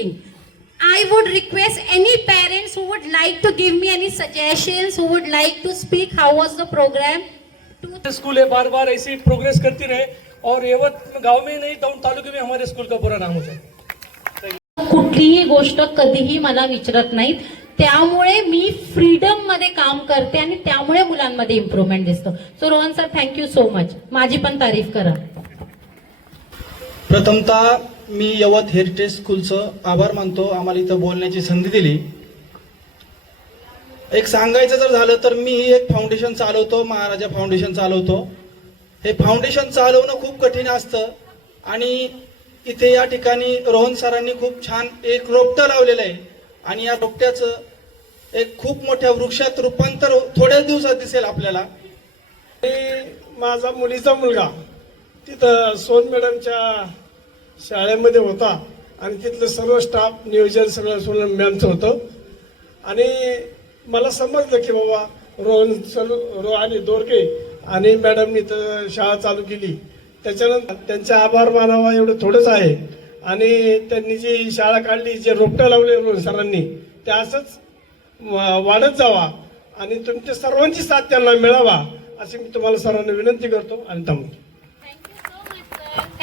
speaking. I would request any parents who would like to give me any suggestions, who would like to speak, how was the program? School है बार बार ऐसी progress करती रहे और येवत गांव में नहीं town तालुके में हमारे स्कूल का पूरा नाम हो जाए। कुठलीही गोष्ट कधीही मला विचारत नाहीत. त्यामुळे मी फ्रीडममध्ये काम करते आणि त्यामुळे मुलांमध्ये इम्प्रुव्हमेंट दिसतो. So Rohan sir thank you so much माझी पण तारीफ करा. प्रथमतः मी यवत हेरिटेज स्कूलचं आभार मानतो. आम्हाला इथं बोलण्याची संधी दिली. एक सांगायचं जर झालं तर मी एक फाउंडेशन चालवतो महाराजा फाउंडेशन चालवतो. हे फाउंडेशन चालवणं खूप कठीण असतं. आणि इथे या ठिकाणी रोहन सरांनी खूप छान एक रोपटं लावलेलं आहे. आणि या रोपट्याचं एक खूप मोठ्या वृक्षात रूपांतर थोड्याच दिवसात दिसेल आपल्याला. माझा मुलीचा मुलगा. तिथं सोन मॅडमच्या शाळेमध्ये होता आणि तिथलं सर्व स्टाफ नियोजन सगळं सोन मॅमचं होतं. आणि मला समजलं की बाबा रोहन सलू रो आणि दोरके आणि मॅडमनी तर शाळा चालू केली. त्याच्यानंतर त्यांचे आभार मानावा एवढं थोडंच आहे. आणि त्यांनी जी शाळा काढली जे रोपटं लावले रोहन सरांनी ते असंच वाढत जावा आणि तुमच्या सर्वांची साथ त्यांना मिळावा अशी मी तुम्हाला सर्वांना विनंती करतो आणि थांबतो.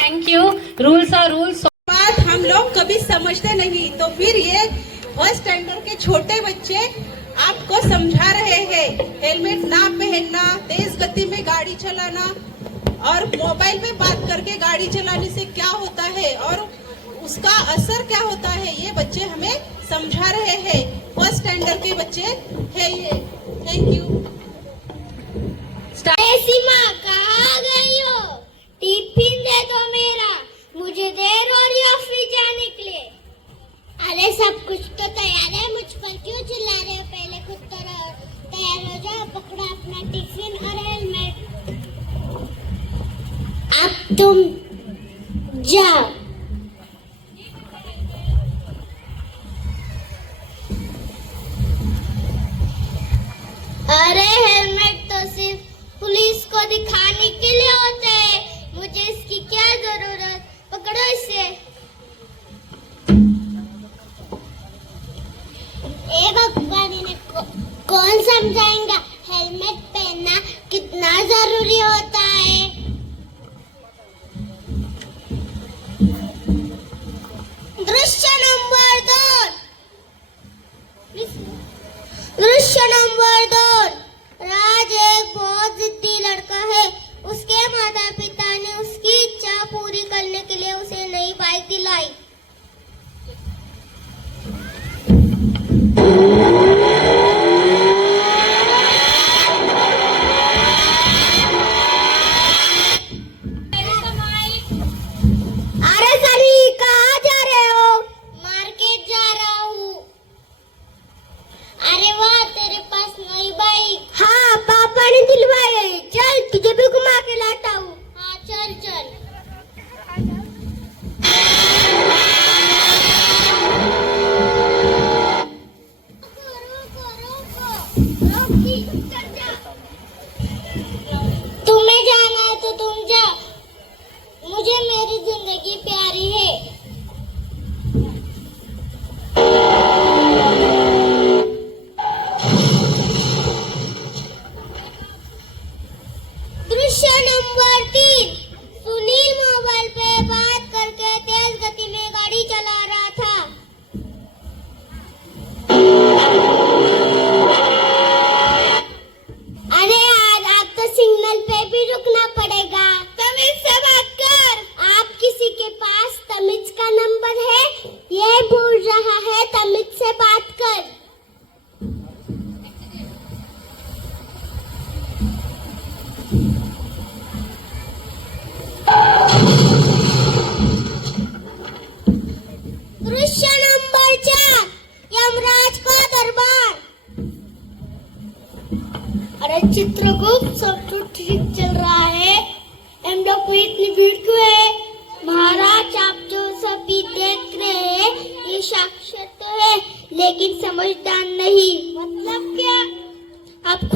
थँक्यू रूल्स आर रूल्स बात हम लोग कभी समझते नहीं। तो फिर ये फ़र्स्ट स्टैंडर्ड के छोटे बच्चे आपको समझा रहे हैं। हेलमेट ना पहनना, तेज गति में गाड़ी चलाना और मोबाइल पे बात करके गाड़ी चलाने से क्या होता है और उसका असर क्या होता है, ये बच्चे हमें समझा रहे हैं। फ़र्स्ट स्टैंडर्ड के बच्चे है ये। थैंक यू सब कुछ तो तैयार है मुझ पर क्यों चिल्ला रहे हो पहले खुद तो रहो। तैयार हो जाओ पकड़ो अपना टिफिन और हेलमेट अब तुम जाओ रहा है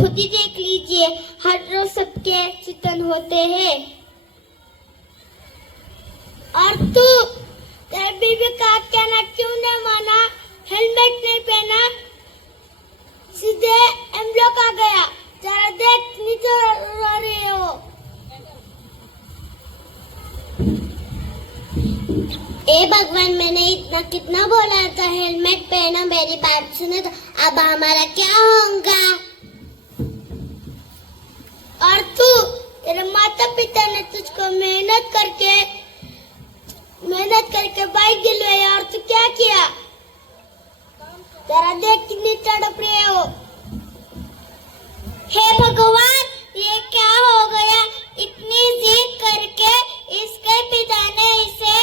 खुद ही देख लीजिए, हर रोज सबके एक्सीडेंट होते हैं। और तू तेरे बीवी का कहना क्यों ना हेलमेट नहीं पहना। सीधे लोग आ गया। जरा देख, नीचे रो रहे हो। ए भगवान, मैंने इतना कितना बोला था, हेलमेट पहना, मेरी बात सुने तो। अब हमारा क्या होगा? और तू, तेरे माता पिता ने तुझको मेहनत करके मेहनत करके बाइक दिलवाई और तू क्या किया? जरा देख कितनी तड़प रहे हो। हे भगवान, ये क्या हो गया? इतनी जिद करके इसके पिता ने इसे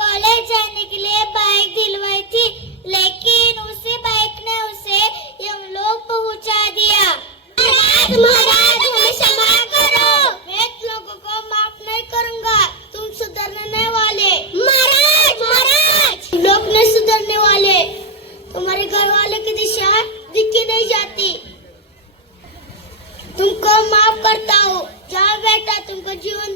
कॉलेज जाने के लिए बाइक दिलवाई थी, लेकिन उसी बाइक ने उसे यम लोग पहुँचा दिया। महाराज महाराज! घर वाले की दिशा दिखी नहीं जाती। तुमको माफ करता हूँ। जाओ बेटा तुमको जीवन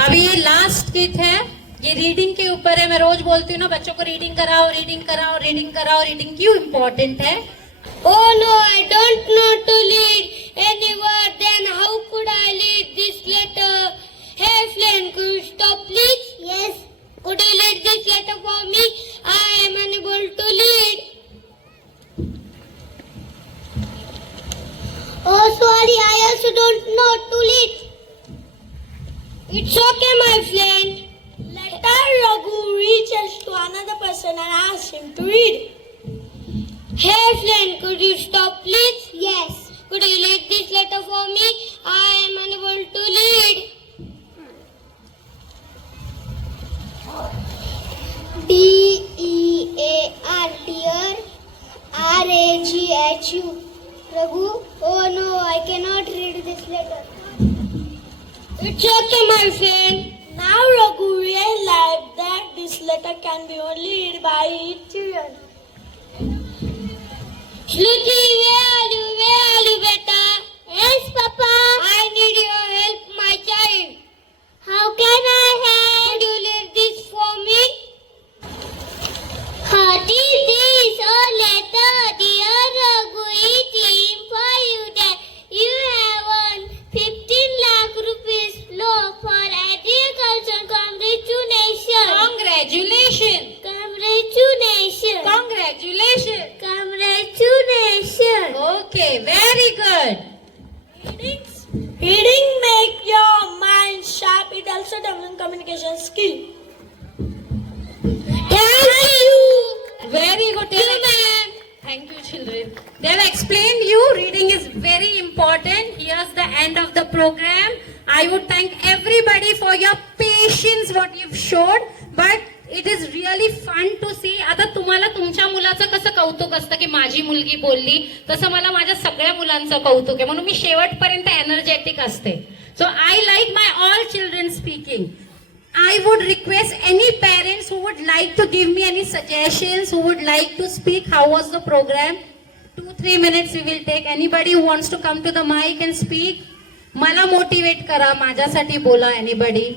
अभी ये लास्ट किट है ये रीडिंग के ऊपर है मैं रोज बोलती हूँ ना बच्चों को रीडिंग कराओ रीडिंग कराओ रीडिंग कराओ रीडिंग क्यों इम्पोर्टेंट है ओ no I don't know to lead any word. Then how could I read this letter? Hey, friend could you stop, please? Yes. Could you read this letter for me? I am unable to lead Oh, sorry, I also don't know to lead. It's okay, my friend. Letter Raghu reaches to another person and asks him to read. Hey friend, could you stop please? Yes. Could you read this letter for me? I am unable to read. D E A R dear R A G H U Raghu. Oh no, I cannot read this letter. It's okay, my friend. Now Raghu realized that this letter can be only read by children. Shruti, where Congratulations. Congratulations. Okay, very good. Reading, Reading make your mind sharp. It also develops communication skill. Thank, you. you. Very good. Thank you, ma'am. Thank you, children. They have explained you reading is very important. Here's the end of the program. I would thank everybody for your patience, what you've showed. But it is really fun to see आता तुम्हाला तुमच्या मुलाचं कसं कौतुक असतं की माझी मुलगी बोलली तसं मला माझ्या सगळ्या मुलांचं कौतुक आहे. म्हणून मी शेवटपर्यंत एनर्जेटिक असते. So I like my all children speaking I would request any parents who would like to give me any suggestions who would like to speak how was the programme two three minutes we will take anybody who wants to come to the my can speak मला motivate करा. माझ्यासाठी बोला anybody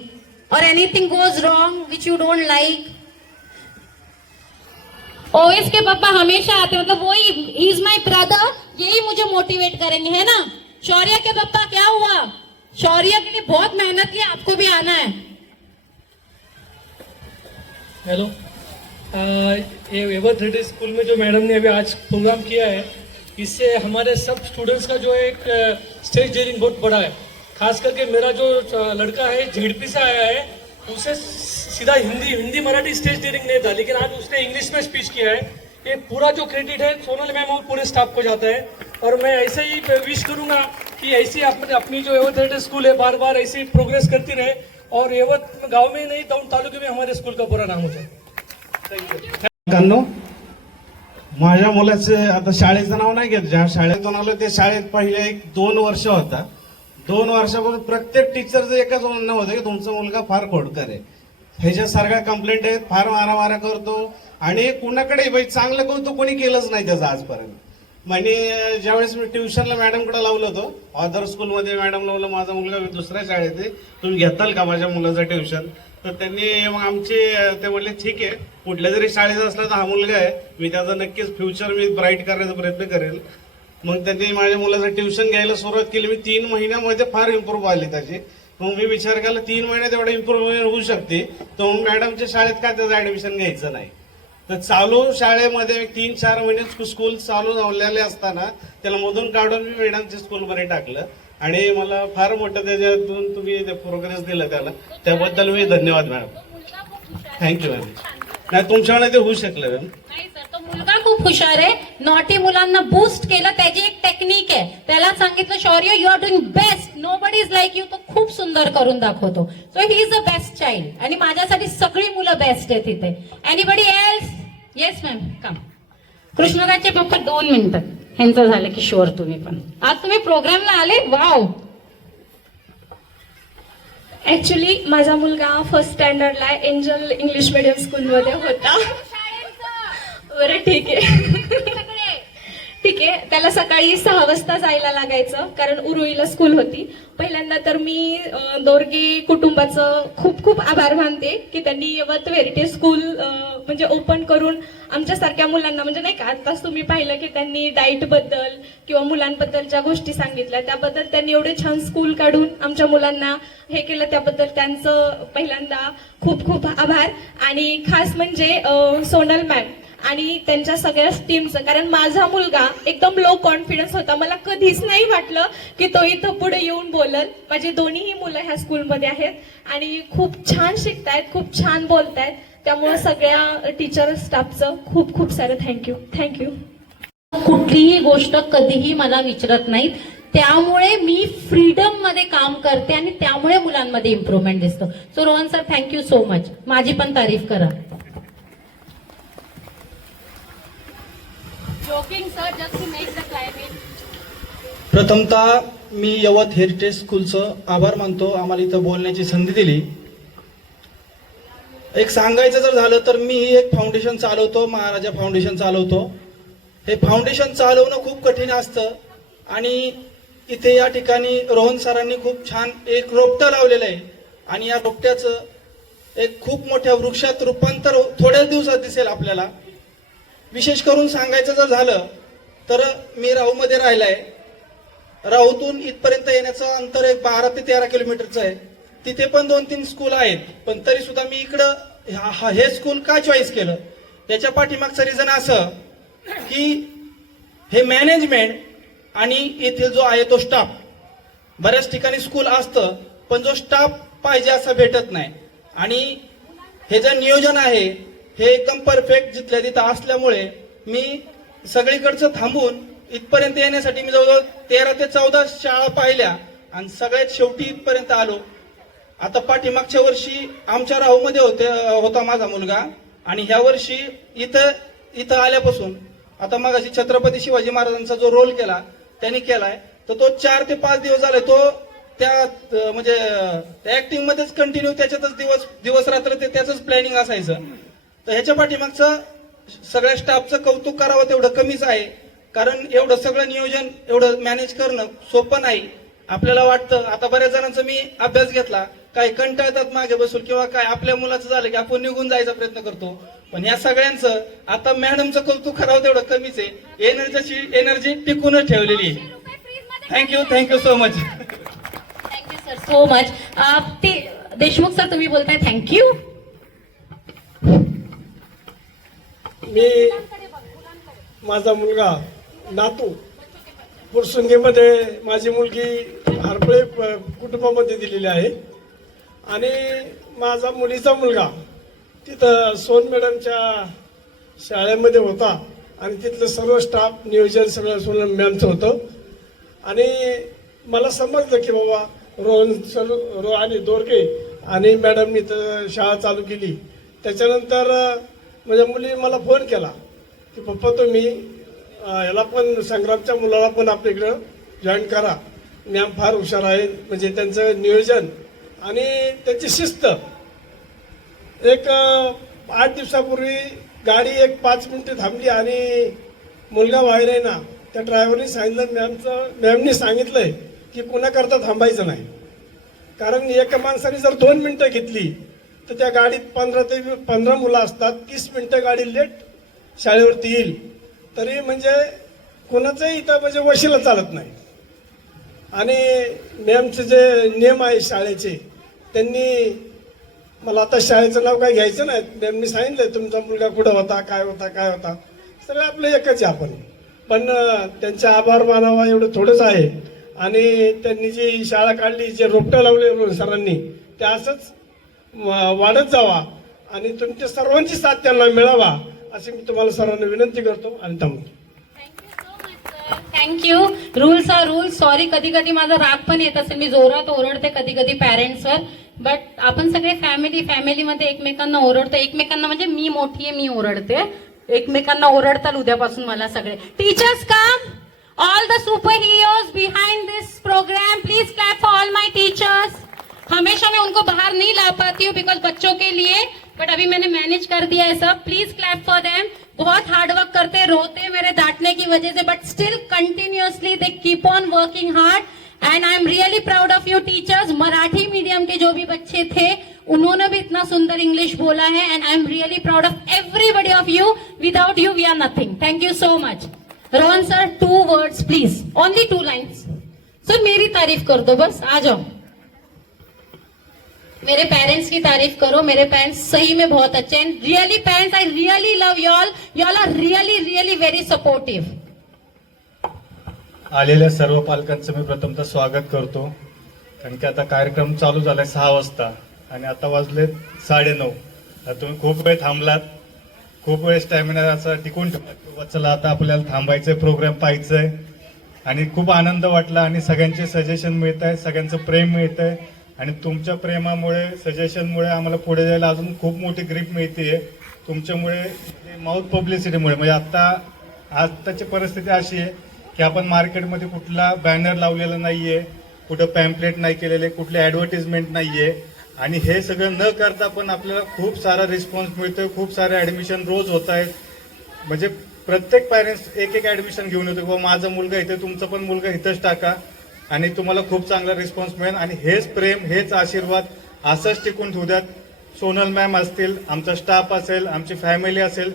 और anything goes wrong which you don't like OS के पापा हमेशा आते हैं, मतलब वही ही इज़ माई ब्रदर यही मुझे मोटिवेट करेंगे है ना? शौर्य के पापा क्या हुआ? शौर्य के लिए बहुत मेहनत की आपको भी आना है। हेलो ये एवर थ्रेडी स्कूल में जो मैडम ने अभी आज प्रोग्राम किया है इससे हमारे सब स्टूडेंट्स का जो एक स्टेज डेयरिंग बहुत बड़ा है। खास करके मेरा जो लड़का है झेड़पी से आया है उसे सीधा हिंदी हिंदी मराठी स्टेज डेयरिंग नहीं था लेकिन आज उसने इंग्लिश में स्पीच किया है। ये पूरा जो क्रेडिट है सोनल मैम और पूरे स्टाफ को जाता है। और मैं ऐसे ही विश करूंगा कि ऐसी अपने अपनी जो एवत स्कूल है बार बार ऐसी प्रोग्रेस करती रहे। और एवत गांव में नहीं दौंड तालुके में हमारे स्कूल का पूरा नाम हो जाए। थैंक माझ्या मुलाचं आता शाळेचं नाव नाही घेत ज्या शाळेतून आलो ते शाळेत पहिले एक दोन वर्ष होता. दोन वर्षापासून प्रत्येक टीचरचं एकच म्हणणं होतं की तुमचा मुलगा फार खोडकर आहे. ह्याच्यासारख्या कंप्लेंट आहेत फार मारामारा करतो आणि कुणाकडे बाई चांगलं कौतुक कोणी केलंच नाही त्याचं आजपर्यंत. म्हणजे ज्यावेळेस मी ट्युशनला मॅडमकडे लावलं होतं अदर स्कूलमध्ये मॅडम लावलं माझा मुलगा दुसऱ्या शाळेत आहे तुम्ही घेताल का माझ्या मुलाचं ट्युशन तर त्यांनी मग आमचे ते म्हणले ठीक आहे कुठल्या जरी शाळेचा असला तर हा मुलगा आहे मी त्याचं नक्कीच फ्युचर मी ब्राईट करण्याचा प्रयत्न करेल. मग त्यांनी माझ्या मुलाचं ट्युशन घ्यायला सुरुवात केली. मी तीन महिन्यामध्ये फार इम्प्रूव्ह आले त्याचे. मग मी विचार केला तीन महिन्यात एवढं इम्प्रूव्हमेंट होऊ शकते. तर मग मॅडमच्या शाळेत काय त्याचं ऍडमिशन घ्यायचं नाही. तर चालू शाळेमध्ये तीन चार महिने स्कूल चालू झालेले असताना त्याला मधून काढून मी मॅडमच्या स्कूलमध्ये टाकलं. आणि मला फार मोठं त्याच्यातून तुम्ही प्रोग्रेस दिलं त्याला त्याबद्दल मी धन्यवाद मॅडम. थँक्यू मॅडम नाही तुमच्याकडे ते होऊ शकलं मॅम नाही सर तो मुलगा खूप हुशार आहे. नॉटी मुलांना बूस्ट केलं त्याची एक टेक्निक आहे. त्याला सांगितलं Shaurya you are doing best nobody is like you तो खूप सुंदर करून दाखवतो. So he is a best child आणि माझ्यासाठी सगळी मुलं बेस्ट आहेत तिथे anybody else yes ma'am come कृष्णराजचे पप्पा दोन मिनिटं. ह्यांचं झालं की शुअर तुम्ही पण. आज तुम्ही प्रोग्रामला आले? वाव ऍक्च्युली माझा मुलगा फर्स्ट स्टँडर्डला एंजल इंग्लिश मिडियम स्कूलमध्ये होता. बरं ठीक आहे. ठीक आहे. त्याला सकाळी सहा वाजता जायला लागायचं कारण उरुईला स्कूल होती. पहिल्यांदा तर मी दोरगे कुटुंबाचं खूप खूप आभार मानते की त्यांनी यवत व्हेरिटी स्कूल म्हणजे ओपन करून आमच्यासारख्या मुलांना म्हणजे नाही का आत्ताच तुम्ही पाहिलं की त्यांनी डाईटबद्दल किंवा मुलांबद्दलच्या गोष्टी सांगितल्या त्याबद्दल त्यांनी एवढे छान स्कूल काढून आमच्या मुलांना हे केलं. त्याबद्दल त्यांचं पहिल्यांदा खूप खूप आभार. आणि खास म्हणजे सोनल मॅम आणि त्यांच्या सगळ्या टीमचं कारण माझा मुलगा एकदम लो कॉन्फिडन्स होता. मला कधीच नाही वाटलं की तो इथं पुढे येऊन बोलल. माझी दोन्हीही मुलं ह्या स्कूलमध्ये आहेत आणि खूप छान शिकतायत खूप छान बोलतायत. त्यामुळे सगळ्या टीचर स्टाफचं खूप खूप सारं थँक्यू थँक्यू कुठलीही गोष्ट कधीही मला विचारत नाहीत. त्यामुळे मी फ्रीडममध्ये काम करते आणि त्यामुळे मुलांमध्ये इम्प्रुव्हमेंट दिसतो. So Rohan sir thank you so much माझी पण तारीफ करा. Joking sir just to make the climate प्रथमतः मी यवत हेरिटेज स्कूलचं आभार मानतो. आम्हाला इथं बोलण्याची संधी दिली. एक सांगायचं जर झालं तर मी एक फाउंडेशन चालवतो महाराजा फाउंडेशन चालवतो. हे फाउंडेशन चालवणं खूप कठीण असतं आणि इथे या ठिकाणी रोहन सरांनी खूप छान एक रोपटं लावलेलं आहे. आणि या रोपट्याचं एक खूप मोठ्या वृक्षात रूपांतर थोड्याच दिवसात दिसेल आपल्याला. विशेष करून सांगायचं जर झालं तर मी राहूमध्ये राहिलाय. राहूतून इथपर्यंत येण्याचं अंतर एक बारा ते तेरा किलोमीटरचं आहे. तिथे पण दोन तीन स्कूल आहेत पण तरी सुद्धा मी इकडं हा- हा- हे स्कूल का चॉईस केलं? याच्या पाठीमागचं रिझन असं की हे मॅनेजमेंट आणि येथील जो आहे तो स्टाफ बऱ्याच ठिकाणी स्कूल असतं पण जो स्टाफ पाहिजे असं भेटत नाही. आणि हे जे नियोजन आहे हे एकदम परफेक्ट जिथल्या तिथं असल्यामुळे मी सगळीकडचं थांबून इथपर्यंत येण्यासाठी मी जवळजवळ तेरा ते चौदा शाळा पाहिल्या आणि सगळ्यात शेवटी इथपर्यंत आलो. आता पाठीमागच्या वर्षी आमच्या राहूमध्ये होते होता माझा मुलगा. आणि ह्या वर्षी इथं इथं आल्यापासून आता मगाशी छत्रपती शिवाजी महाराजांचा जो रोल केला त्यांनी केलाय. तर तो चार ते पाच दिवस झाले तो त्या म्हणजे ऍक्टिंग मध्येच कंटिन्यू त्याच्यातच दिवस दिवस रात्र ते त्याच प्लॅनिंग असायचं. तर ह्याच्या पाठीमागचं सगळ्या स्टाफचं कौतुक करावं तेवढं कमीच आहे. कारण एवढं सगळं नियोजन एवढं मॅनेज करणं सोपं नाही. आपल्याला वाटतं आता बऱ्याच जणांचा मी अभ्यास घेतला. काही कंटाळतात मागे बसून किंवा काय आपल्या मुलाचं झालं की आपण निघून जायचा प्रयत्न करतो. पण या सगळ्यांचं आता मॅडमचं कौतुक करावं तेवढं कमीच आहे. एनर्जीची एनर्जी टिकूनच ठेवलेली आहे. Thank you thank you so much thank you sir so much ते देशमुख सर तुम्ही बोलताय. थँक्यू मी माझा मुलगा नातू पुरसुंगीमध्ये माझी मुलगी हरपळे प- कुटुंबामध्ये दिलेली आहे. आणि माझा मुलीचा मुलगा तिथं सोन मॅडमच्या शाळेमध्ये होता आणि तिथलं सर्व स्टाफ नियोजन सगळं सोन मॅमचं होतं. आणि मला समजलं की बाबा रोहन सर रो आणि दोरके आणि मॅडमनी तर शाळा चालू केली. त्याच्यानंतर माझ्या मुली मला फोन केला की पप्पा तुम्ही याला पण संग्रामच्या मुलाला पण आपल्या इकडं जॉईन करा. मॅम फार हुशार आहे. म्हणजे त्यांचं नियोजन आणि त्याची शिस्त. एक आठ दिवसापूर्वी गाडी एक पाच मिनटं थांबली आणि मुलगा बाहेर आहे ना त्या ड्रायव्हरनी सांगितलं मॅमचं मॅमनी सांगितलंय की कुणाकरता थांबायचं नाही. कारण एका माणसाने जर दोन मिनटं घेतली तर त्या गाडीत पंधरा ते पंधरा मुलं असतात तीस मिनटं गाडी लेट शाळेवरती येईल. तरी म्हणजे कोणाचंही इथं म्हणजे वशीला चालत नाही. आणि मॅमचे जे नियम आहे शाळेचे त्यांनी मला आता शाळेचं नाव काय घ्यायचं नाही. त्यांनी सांगितलं तुमचा मुलगा कुठं होता? काय होता? काय होता? सगळं आपलं एकच आहे आपण. पण त्यांचे आभार मानावा एवढं थोडंच आहे. आणि त्यांनी जी शाळा काढली जे रोपटं लावले सरांनी ते असंच वाढत जावा. आणि तुमच्या सर्वांची साथ त्यांना मिळावा अशी मी तुम्हाला सर्वांना विनंती करतो आणि थांबतो. Thank you rules are rules sorry कधी कधी माझा राग पण येत असेल. मी जोरात ओरडते कधी कधी पॅरेंट्सवर बट आपण सगळे फॅमिली फॅमिलीमध्ये एकमेकांना ओरडतो. एकमेकांना म्हणजे मी मोठी आहे, मी ओरडते. एकमेकांना ओरडताल उद्यापासून मला सगळे. टीचर्स काम all the super heroes behind this programme please clap for all my teachers हमेशा मैं उनको बाहर नहीं ला पाती हूँ बिकॉज़ बच्चों के लिए बट अभी मैंने मैनेज कर दिया है सब. प्लीज़ क्लैप फॉर देम बहुत हार्ड वर्क करते, रोते मेरे डांटने की वजह से but still continuously they keep on working hard and I am really proud of you teachers Marathi medium के जो भी बच्चे थे, उन्होंने भी इतना सुंदर इंग्लिश बोला है and I am really proud of everybody of you without you we are nothing thank you so much Rohan sir two words please only two lines sir मेरी तारीफ़ कर दो, बस, आ जाओ. मेरे पेरेंट्स की तारीफ़ करो, मेरे पेरेंट्स सही में बहुत अच्छे हैं. Really parents I really love y'all y'all are really really very supportive आलेल्या सर्व पालकांचं मी प्रथमतः स्वागत करतो. कारण की आता कार्यक्रम चालू झालाय सहा वाजता आणि आता वाजले साडेनऊ. आता तुम्ही खूप वेळ थांबलात. खूप वेळ स्टॅमिना असा टिकून ठेवला चला आता आपल्याला थांबायचंय प्रोग्राम पाहायचंय. आणि खूप आनंद वाटला आणि सगळ्यांचे सजेशन मिळत आहे सगळ्यांचं प्रेम मिळत आहे आणि तुमच्या प्रेमामुळे सजेशनमुळे आम्हाला पुढे जायला अजून खूप मोठी ग्रीप मिळते तुमच्यामुळे माउथ पब्लिसिटीमुळे म्हणजे, म्हणजे आत्ता आत्ताची परिस्थिती अशी आहे की आपण मार्केटमध्ये कुठला बॅनर लावलेला नाही आहे कुठं पॅम्पलेट नाही केलेले कुठले ॲडव्हर्टीजमेंट नाही आहे आणि हे सगळं न करता पण आपल्याला खूप सारा रिस्पॉन्स मिळतोय खूप सारे ॲडमिशन रोज होत आहेत म्हणजे प्रत्येक पॅरेंट्स एक एक ॲडमिशन घेऊन येतो किंवा माझा मुलगा इथे तुमचा पण मुलगा इथंच टाका. आणि तुम्हाला खूप चांगला रिस्पॉन्स मिळेल. आणि हेच प्रेम हेच आशीर्वाद असंच टिकून ठेवू द्यात. सोनल मॅम असतील आमचा स्टाफ असेल आमची फॅमिली असेल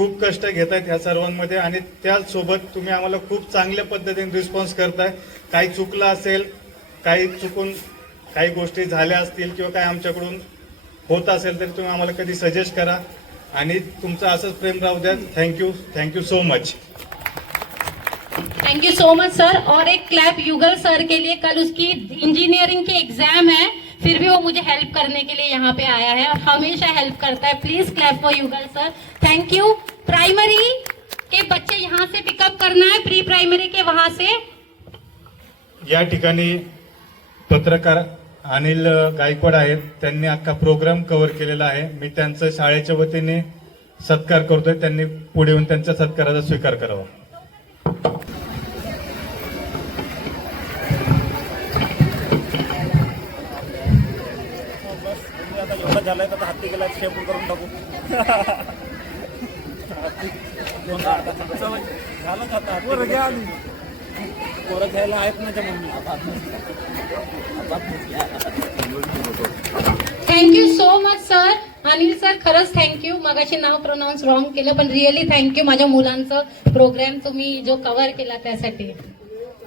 खूप कष्ट घेत आहेत ह्या सर्वांमध्ये आणि त्याचसोबत तुम्ही आम्हाला खूप चांगल्या पद्धतीने रिस्पॉन्स करताय. काही चुकलं असेल काही चुकून काही गोष्टी झाल्या असतील किंवा काही आमच्याकडून होत असेल तरी तुम्ही आम्हाला कधी सजेस्ट करा. आणि तुमचं असंच प्रेम राहू द्या. Thank you thank you so much thank you so much sir और एक क्लैप युगल सर के लिए कल उसकी इंजीनियरिंग की एग्जाम है। फिर भी वो मुझे हेल्प करने के लिए यहाँ पे आया है और हमेशा हेल्प करता है। Please clap for Yugal sir thank you primary के बच्चे यहाँ से पिकअप करना है प्री प्राइमरी के वहां से। या ठिकाणी पत्रकार अनिल गायकवाड आहेत. त्यांनी अख्खा प्रोग्राम कव्हर केलेला आहे. मी त्यांचं शाळेच्या वतीने सत्कार करतोय. त्यांनी पुढे येऊन त्यांच्या सत्काराचा स्वीकार करावा. झालाय तर हत्ती गेला शेपूर करून टाकू. झालं का आता पोरं घ्या आली पोरं घ्यायला आहेत ना त्या mummy. Thank you so much sir Anil sir खरंच थँक्यू मगाशी नाव प्रोनाऊन्स रॉंग केलं पण रिअली थँक्यू माझ्या मुलांचं प्रोग्राम तुम्ही जो कव्हर केला त्यासाठी.